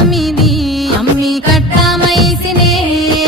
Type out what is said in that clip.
తమ్మిది అమ్మి కట్టామైసినే